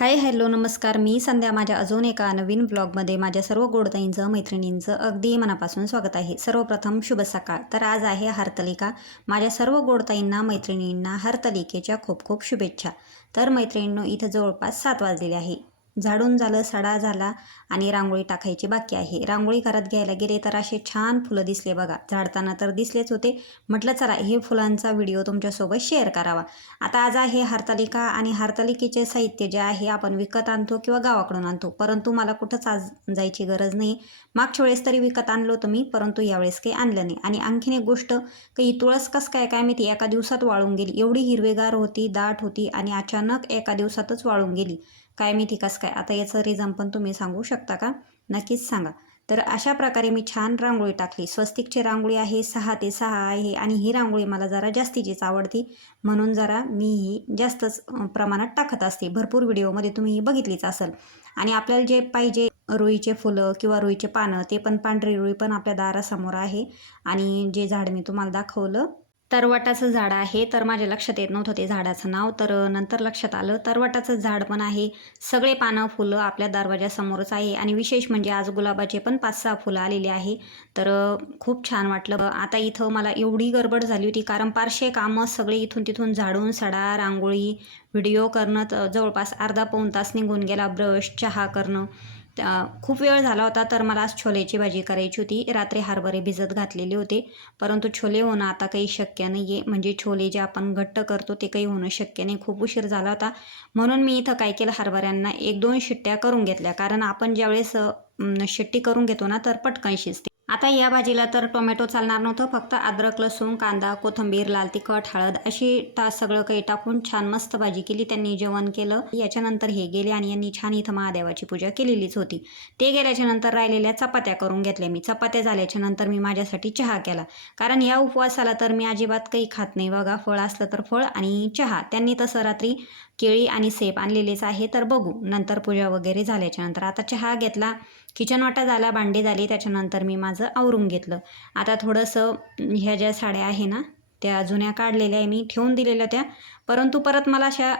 Hi hello नमस्कार. मी संध्या माझ्या अजून एका नवीन ब्लॉगमध्ये माझ्या सर्व गोडताईंचं मैत्रिणींचं अगदी मनापासून स्वागत आहे. सर्वप्रथम शुभ सकाळ. तर आज आहे हरतलिका. माझ्या सर्व गोडताईंना मैत्रिणींना हरतलिकेच्या खूप खूप शुभेच्छा. तर मैत्रिणींनो इथं जवळपास सात वाजलेले आहे. झाडून झालं सडा झाला आणि रांगोळी टाकायची बाकी आहे. रांगोळी घरात घ्यायला गेले तर असे छान फुलं दिसले बघा. झाडताना तर दिसलेच होते. म्हटलं चला हे फुलांचा व्हिडिओ तुमच्यासोबत शेअर करावा. आता आज आहे हरतालिका आणि हरतालिकेचे साहित्य जे आहे आपण विकत आणतो किंवा गावाकडून आणतो. परंतु मला कुठंच आज जायची गरज नाही. मागच्या वेळेस तरी विकत आणलो होतं मी परंतु यावेळेस काही आणलं नाही. आणि आणखीन एक गोष्ट काही तुळस कसं काय काय माहिती एका दिवसात वाळून गेली. एवढी हिरवेगार होती दाट होती आणि अचानक एका दिवसातच वाळून गेली. काय मी कसं काय? आता याचं रिझन पण तुम्ही सांगू शकता का? नक्कीच सांगा. तर अशा प्रकारे मी छान रांगोळी टाकली. स्वस्तिकची रांगोळी आहे सहा ते सहा आहे आणि ही रांगोळी मला जरा जास्तीचीच आवडती. म्हणून जरा मी ही जास्तच प्रमाणात टाकत असते. भरपूर व्हिडिओमध्ये तुम्ही ही बघितलीच असेल. आणि आपल्याला जे पाहिजे रुईचे फुलं किंवा रुईचे पानं ते पण पांढरी रुई पण आपल्या दारासमोर आहे. आणि जे झाड मी तुम्हाला दाखवलं तरवटाचं झाड आहे. तर माझ्या लक्षात येत नव्हतं ते झाडाचं नाव. तर नंतर लक्षात आलं तरवटाचं झाड पण आहे. सगळे पानं फुलं आपल्या दरवाजासमोरच आहे. आणि विशेष म्हणजे आज गुलाबाचे पण पाच सहा फुलं आलेली आहे. तर खूप छान वाटलं. आता इथं मला एवढी गडबड झाली होती. कारण पारशे कामं सगळे इथून तिथून झाडून सडा रांगोळी व्हिडिओ करणं तर जवळपास अर्धा पाऊण तास निघून गेला ब्रश चहा करणं. खूप वेळ झाला होता तर मला आज छोलेची भाजी करायची होती. रात्री हरभरे भिजत घातलेले होते. परंतु छोले होणं आता काही शक्य नाही आहे म्हणजे छोले जे आपण घट्ट करतो ते काही होणं शक्य नाही. खूप उशीर झाला होता. म्हणून मी इथं काय केलं हरभऱ्यांना एक दोन शिट्ट्या करून घेतल्या. कारण आपण ज्यावेळेस शिट्टी करून घेतो ना तर पटकन शिजते. आता या भाजीला तर टोमॅटो चालणार नव्हतं फक्त अद्रक लसूण कांदा कोथिंबीर लाल तिखट हळद अशी ता सगळं काही टाकून छान मस्त भाजी केली. त्यांनी जेवण केलं. याच्यानंतर हे गेले आणि यांनी छान इथं महादेवाची पूजा केलेलीच होती. ते गेल्याच्यानंतर राहिलेल्या चपात्या करून घेतल्या मी. चपात्या झाल्याच्यानंतर मी माझ्यासाठी चहा केला. कारण या उपवासाला तर मी अजिबात काही खात नाही. बघा फळ असलं तर फळ आणि चहा. त्यांनी तसं रात्री केळी आणि सेब आणलेलेच आहे तर बघू. नंतर पूजा वगैरे झाल्याच्यानंतर. आता चहा घेतला किचन वाटा झाला भांडी झाली त्याच्यानंतर मी माझं आवरून घेतलं. आता थोडंसं ह्या ज्या साड्या आहे ना त्या जुन्या काढलेल्या आहे मी ठेवून दिलेल्या त्या परंतु परत मला अशा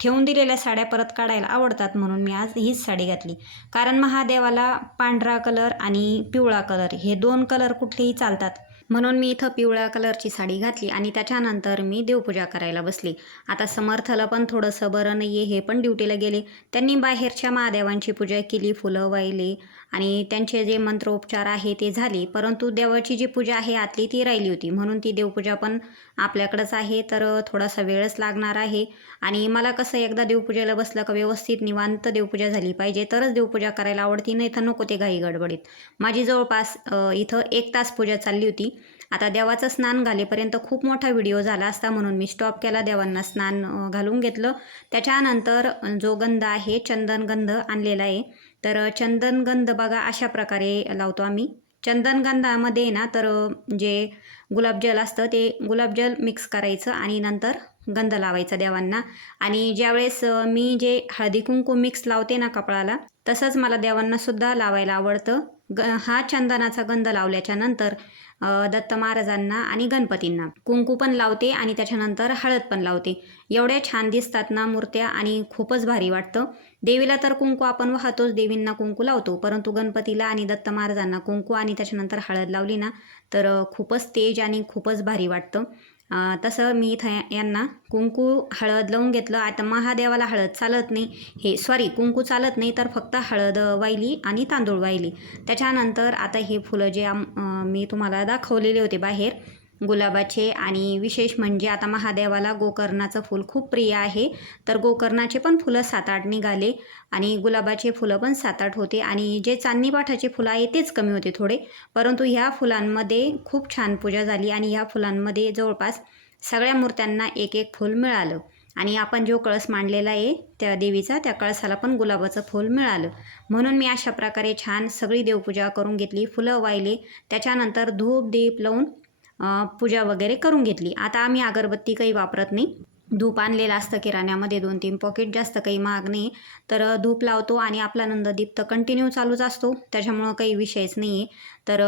ठेवून दिलेल्या साड्या परत काढायला आवडतात म्हणून मी आज हीच साडी घातली. कारण महादेवाला पांढरा कलर आणि पिवळा कलर हे दोन कलर कुठलेही चालतात. म्हणून मी इथं पिवळ्या कलरची साडी घातली आणि त्याच्यानंतर मी देवपूजा करायला बसली. आता समर्थला पण थोडंसं बरं नाही आहे हे पण ड्युटीला गेले. त्यांनी बाहेरच्या महादेवांची पूजा केली फुलं वाहिली. आणि त्यांचे जे मंत्रोपचार आहे ते झाले. परंतु देवाची जी पूजा आहे आतली ती राहिली होती. म्हणून ती देवपूजा पण आपल्याकडंच आहे तर थोडासा वेळच लागणार आहे. आणि मला कसं एकदा देवपूजेला बसलं का व्यवस्थित निवांत देवपूजा झाली पाहिजे तरच देवपूजा करायला आवडती नाही तर नको ते घाई गडबडीत. माझी जवळपास इथं एक तास पूजा चालली होती. आता देवाचं स्नान घालेपर्यंत खूप मोठा व्हिडिओ झाला असता म्हणून मी स्टॉप केला देवांना स्नान घालून घेतलं. त्याच्यानंतर जो गंध आहे चंदनगंध आणलेला आहे. तर चंदनगंध बघा अशा प्रकारे लावतो आम्ही. चंदनगंधामध्ये ना तर जे गुलाबजल असतं ते गुलाबजल मिक्स करायचं आणि नंतर गंध लावायचा देवांना. आणि ज्यावेळेस मी जे हळदी कुंकू मिक्स लावते ना कपाळाला तसंच मला देवांना सुद्धा लावायला आवडतं. ग हा चंदनाचा गंध लावल्याच्या नंतर दत्त महाराजांना आणि गणपतींना. कुंकू पण लावते आणि त्याच्यानंतर हळद पण लावते. एवढ्या छान दिसतात ना मूर्त्या आणि खूपच भारी वाटतं. देवीला तर कुंकू आपण वाहतोच देवींना कुंकू लावतो. परंतु गणपतीला आणि दत्त महाराजांना कुंकू आणि त्याच्यानंतर हळद लावली ना तर खूपच तेज आणि खूपच भारी वाटतं. तसं मी इथं यांना कुंकू हळद लावून घेतलं. आता महादेवाला हळद चालत नाही. हे सॉरी कुंकू चालत नाही तर फक्त हळद वाहिली आणि तांदूळ वाहिली. त्याच्यानंतर आता हे फुलं जे आम मी तुम्हाला दाखवलेले होते बाहेर गुलाबाचे आणि विशेष म्हणजे आता महादेवाला गोकर्णाचं फूल खूप प्रिय आहे. तर गोकर्णाचे पण फुलं सात आठ निघाले आणि गुलाबाचे फुलं पण सात आठ होते आणि जे चांदणी पाठाचे फुलं आहे तेच कमी होते थोडे. परंतु ह्या फुलांमध्ये खूप छान पूजा झाली आणि ह्या फुलांमध्ये जवळपास सगळ्या मूर्त्यांना एक एक फूल मिळालं. आणि आपण जो कळस मांडलेला आहे त्या देवीचा त्या कळसाला पण गुलाबाचं फूल मिळालं. म्हणून मी अशा प्रकारे छान सगळी देवपूजा करून घेतली फुलं वाहिले. त्याच्यानंतर धूप दीप लावून पूजा वगैरे करून घेतली. आता आम्ही अगरबत्ती काही वापरत नाही. धूप आणलेलं असतं किराण्यामध्ये दोन तीन पॉकेट जास्त काही महाग नाही. तर धूप लावतो आणि आपला नंददीप तर कंटिन्यू चालूच असतो. त्याच्यामुळं काही विषयच नाही आहे तर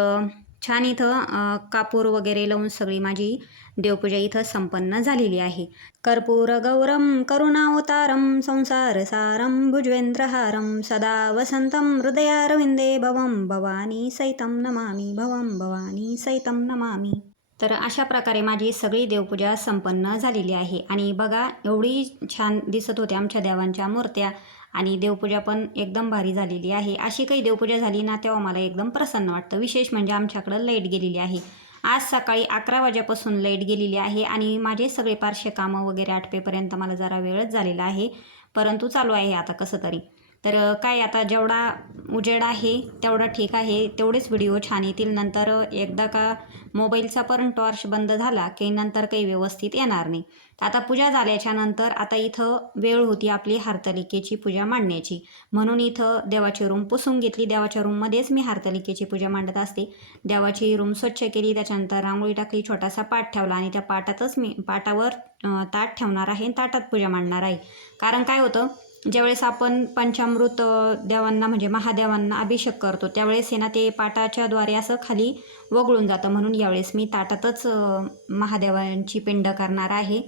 छान इथं कापूर वगैरे लावून सगळी माझी देवपूजा इथं संपन्न झालेली आहे. कर्पूर गौरम करुणावतारम संसार सारम भुजवेंद्रहारम सदा वसंतम हृदयारविंदे भवम भवानी सैतम नमामी भवम भवानी सैतम नमामी। तर अशा प्रकारे माझी सगळी देवपूजा संपन्न झालेली आहे. आणि बघा एवढी छान दिसत होत्या आमच्या देवांच्या मूर्त्या आणि देवपूजा पण एकदम भारी झालेली आहे. अशी काही देवपूजा झाली ना तेव्हा मला एकदम प्रसन्न वाटतं. विशेष म्हणजे आमच्याकडं लाइट गेलेली आहे. आज सकाळी अकरा वाजेपासून लाइट गेलेली आहे आणि माझे सगळे पारशे कामं वगैरे आठपेपर्यंत मला जरा वेळच झालेला आहे. परंतु चालू आहे आता कसं तरी. तर काय आता जेवढा उजेड आहे तेवढा ठीक आहे. तेवढेच व्हिडिओ छान येतील. नंतर एकदा का मोबाईलचा पण टॉर्च बंद झाला की नंतर काही व्यवस्थित येणार नाही. आता पूजा झाल्याच्यानंतर आता इथं वेळ होती आपली हार्तलिकेची पूजा मांडण्याची. म्हणून इथं देवाची रूम पुसून घेतली. देवाच्या रूममध्येच मी हार्तलिकेची पूजा मांडत असते. देवाची रूम स्वच्छ केली. त्याच्यानंतर रांगोळी टाकली. छोटासा पाट ठेवला आणि त्या पाटातच मी पाटावर ताट ठेवणार आहे आणि ताटात पूजा मांडणार आहे. कारण काय होतं ज्यावेळेस आपण पंचामृत देवांना म्हणजे महादेवांना अभिषेक करतो त्यावेळेस हे ना ते पाटाच्याद्वारे असं खाली वगळून जातं. म्हणून यावेळेस मी ताटातच महादेवांची पिंड करणार आहे.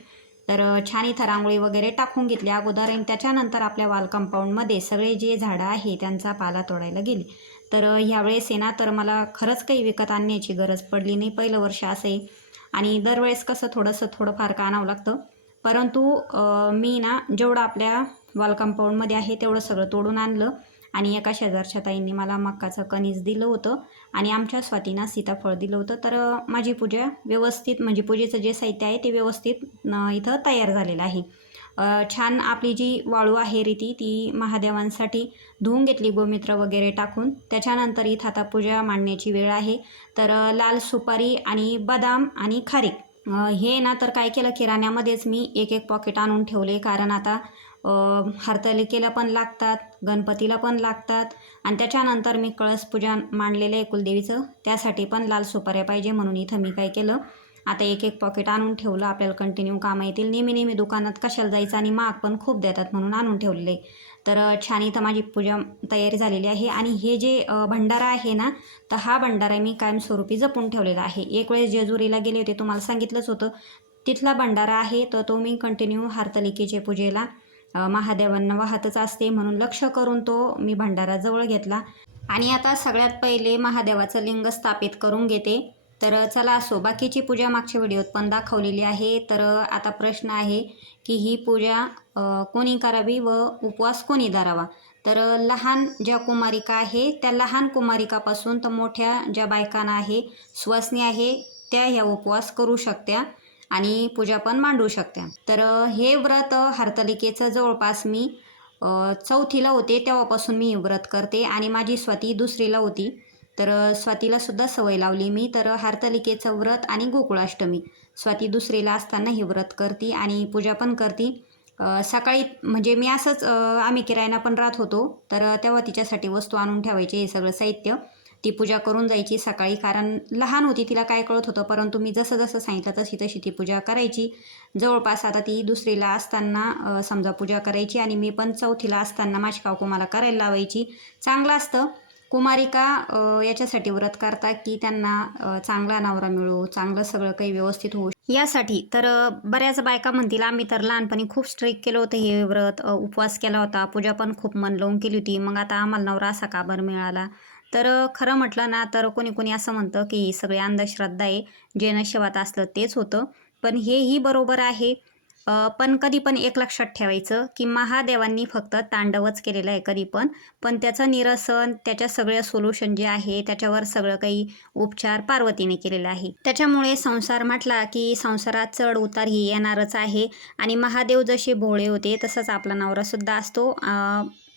तर छान इथं रांगोळी वगैरे टाकून घेतली. अगोदर आणि त्याच्यानंतर आपल्या वाल कंपाऊंडमध्ये सगळे जे झाडं आहे त्यांचा पाला तोडायला गेली. तर ह्यावेळेस आहे ना तर मला खरंच काही विकत आणण्याची गरज पडली नाही. पहिलं वर्ष असं आहे आणि दरवेळेस कसं थोडंसं थोडंफार का आणावं लागतं. परंतु मी ना जेवढं आपल्या वॉल कंपाऊंडमध्ये आहे तेवढं सगळं तोडून आणलं आणि एका शेजारच्या ताईंनी मला मक्काचं कणीस दिलं होतं आणि आमच्या स्वातीनं सीताफळ दिलं होतं. तर माझी पूजा व्यवस्थित म्हणजे पूजेचं जे साहित्य आहे ते व्यवस्थित इथं तयार झालेलं आहे. छान आपली जी वाळू आहे रीती ती महादेवांसाठी धुवून घेतली गोमित्र वगैरे टाकून. त्याच्यानंतर इथं आता पूजा मांडण्याची वेळ आहे. तर लाल सुपारी आणि बदाम आणि खारीक. हे ना तर काय केलं किराण्यामध्येच मी एक एक पॉकेट आणून ठेवले. कारण आता हरतालिकेला पण लागतात गणपतीला पण लागतात. आणि त्याच्यानंतर मी कळस पूजा मांडलेलं आहे कुलदेवीचं. त्यासाठी पण लाल सुपाऱ्या पाहिजे म्हणून इथं मी काय केलं. आता एक एक पॉकेट आणून ठेवलं. आपल्याला कंटिन्यू कामं येतील. नेहमी नेहमी दुकानात कशाला जायचं आणि माग पण खूप देतात म्हणून आणून ठेवलेले. तर छान इथं माझी पूजा तयारी झालेली आहे. आणि हे जे भंडारा आहे ना तर हा भंडारा मी कायमस्वरूपी जपून ठेवलेला आहे. एक वेळेस जेजुरीला गेले होते तुम्हाला सांगितलंच होतं. तिथला भंडारा आहे तर तो मी कंटिन्यू हरतालिकेच्या पूजेला महादेवांना वाहतच असते म्हणून लक्ष करून तो मी भंडारा जवळ घेतला. आणि आता सगळ्यात पहिले महादेवाचं लिंग स्थापित करून घेते. तर चला असो बाकीची पूजा मागच्या व्हिडिओत पण दाखवलेली आहे. तर आता प्रश्न आहे की ही पूजा कोणी करावी व उपवास कोणी धरावा? तर लहान ज्या कुमारिका आहे त्या लहान कुमारिकापासून तर मोठ्या ज्या बायकांना आहे सुवासनी आहे त्या ह्या उपवास करू शकत्या. आणि पूजा पण मांडू शकते. तर हे व्रत हरतलिकेचं जवळपास मी चौथीला होते तेव्हापासून मी व्रत करते आणि माझी स्वाती दुसरीला होती. तर स्वातीलासुद्धा सवय लावली मी. तर हरतलिकेचं व्रत आणि गोकुळाष्टमी. स्वाती दुसरीला असताना हे व्रत करते आणि पूजा पण करते. सकाळी म्हणजे मी असंच आम्ही किरायना पण राहत होतो. तर तेव्हा तिच्यासाठी वस्तू आणून ठेवायचे हे सगळं साहित्य. ती पूजा करून जायची. सकाळी कारण लहान होती तिला काय कळत होतं परंतु मी जसं जसं सांगितलं तशी तशी ती पूजा करायची. जवळपास आता ती दुसरीला असताना समजा पूजा करायची आणि मी पण चौथीला असताना माझी कुमाला करायला लावायची. चांगलं असतं. कुमारिका याच्यासाठी व्रत करतात की त्यांना चांगला नवरा मिळो चांगलं सगळं काही व्यवस्थित होऊ यासाठी तर बऱ्याच बायका म्हणतील आम्ही तर लहानपणी खूप स्ट्रिक केलं होतं हे व्रत उपवास केला होता पूजा पण खूप मन लावून केली होती मग आता आम्हाला नवरा असा का बरं मिळाला? तर खरं म्हटलं ना तर कोणी कोणी असं म्हणतं की सगळे अंधश्रद्धा आहे जे नशिबात असलं तेच होतं. पण हेही बरोबर आहे. पण कधी पण एक लक्षात ठेवायचं की महादेवांनी फक्त तांडवच केलेलं आहे कधी पण. पण त्याचं निरसन त्याच्या सगळं सोल्युशन जे आहे त्याच्यावर सगळं काही उपचार पार्वतीने केलेला आहे. त्याच्यामुळे संसार म्हटला की संसारात चढ उतार ही येणारच आहे. आणि महादेव जसे भोळे होते तसंच आपला नवरासुद्धा असतो.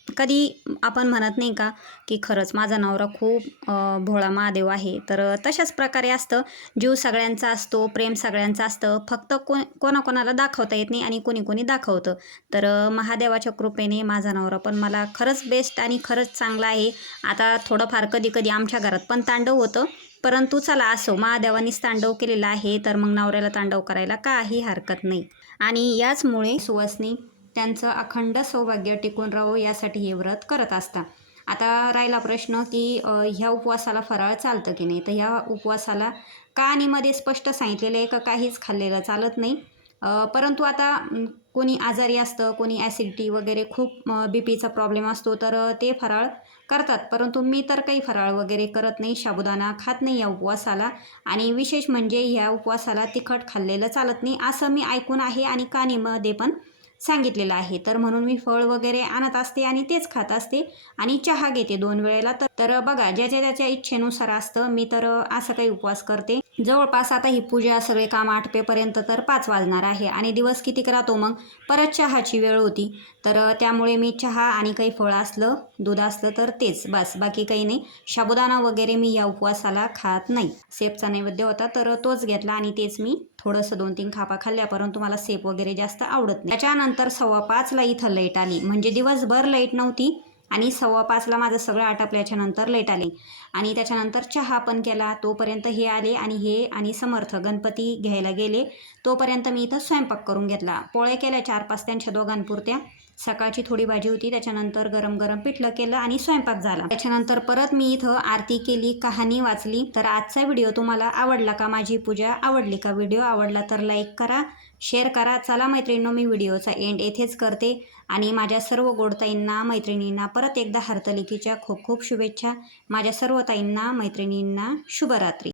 कधी आपण म्हणत नाही का की खरंच माझा नवरा खूप भोळा महादेव आहे. तर तशाच प्रकारे असतं. जीव सगळ्यांचा असतो प्रेम सगळ्यांचं असतं. फक्त को कोणाकोणाला दाखवता येत नाही आणि कोणी कोणी दाखवतं. तर महादेवाच्या कृपेने माझा नवरा पण मला खरंच बेस्ट आणि खरंच चांगला आहे. आता थोडंफार कधी कधी आमच्या घरात पण तांडव होतं. परंतु चला असो महादेवानीच तांडव केलेला आहे. तर मग नवऱ्याला तांडव करायला काही हरकत नाही. आणि याचमुळे सुवासनी त्यांचं अखंड सौभाग्य टिकून राहो यासाठी हे व्रत करत असता आता राहिला प्रश्न की ह्या उपवासाला फराळ चालतं की नाही? तर ह्या उपवासाला कहाणीमध्ये स्पष्ट सांगितलेलं आहे का काहीच खाल्लेलं चालत नाही? परंतु आता कोणी आजारी असतं कोणी ॲसिडिटी वगैरे खूप बी पीचा प्रॉब्लेम असतो तर ते फराळ करतात. परंतु मी तर काही फराळ वगैरे करत नाही साबुदाणा खात नाही या उपवासाला. आणि विशेष म्हणजे ह्या उपवासाला तिखट खाल्लेलं चालत नाही असं मी ऐकून आहे आणि कानीमध्ये पण सांगितलेलं आहे. तर म्हणून मी फळ वगैरे आणत असते आणि तेच खात असते आणि चहा घेते दोन वेळेला. तर तर बघा ज्याच्या त्याच्या इच्छेनुसार असतं मी तर असं काही उपवास करते. जवळपास आता ही पूजा सगळे काम आठपेपर्यंत तर पाच वाजणार आहे आणि दिवस कितीक राहतो मग? परत चहाची वेळ होती. तर त्यामुळे मी चहा आणि काही फळं असलं दूध असलं तर तेच बस. बाकी काही नाही. साबुदाणा वगैरे मी या उपवासाला खात नाही. सेपचा नैवेद्य होता तर तोच घेतला आणि तेच मी थोडंसं दोन तीन खापा खाल्ल्या परंतु मला सेप वगैरे जास्त आवडत नाही. त्याच्यानंतर सव्वा पाचला इथं लाइट आली. म्हणजे दिवसभर लाइट नव्हती. आणि सव्वा पाचला माझं सगळं आटपल्याच्या नंतर लेट आले. आणि त्याच्यानंतर चहा पण केला. तोपर्यंत हे आले आणि हे आणि समर्थ गणपती घ्यायला गेले. तोपर्यंत मी इथं स्वयंपाक करून घेतला. पोळ्या केल्या चार पाच त्यांच्या दोघांपुरत्या. सकाळची थोडी भाजी होती त्याच्यानंतर गरम गरम पिठलं केलं आणि स्वयंपाक झाला. त्याच्यानंतर परत मी इथं आरती केली कहाणी वाचली. तर आजचा व्हिडिओ तुम्हाला आवडला का? माझी पूजा आवडली का? व्हिडिओ आवडला तर लाईक करा शेअर करा. चला मैत्रिणींनो मी व्हिडिओचा एंड येथेच करते. आणि माझ्या सर्व गोडताईंना मैत्रिणींना परत एकदा हरतलिकीच्या खूप खूप शुभेच्छा. माझ्या सर्व ताईंना मैत्रिणींना शुभरात्री.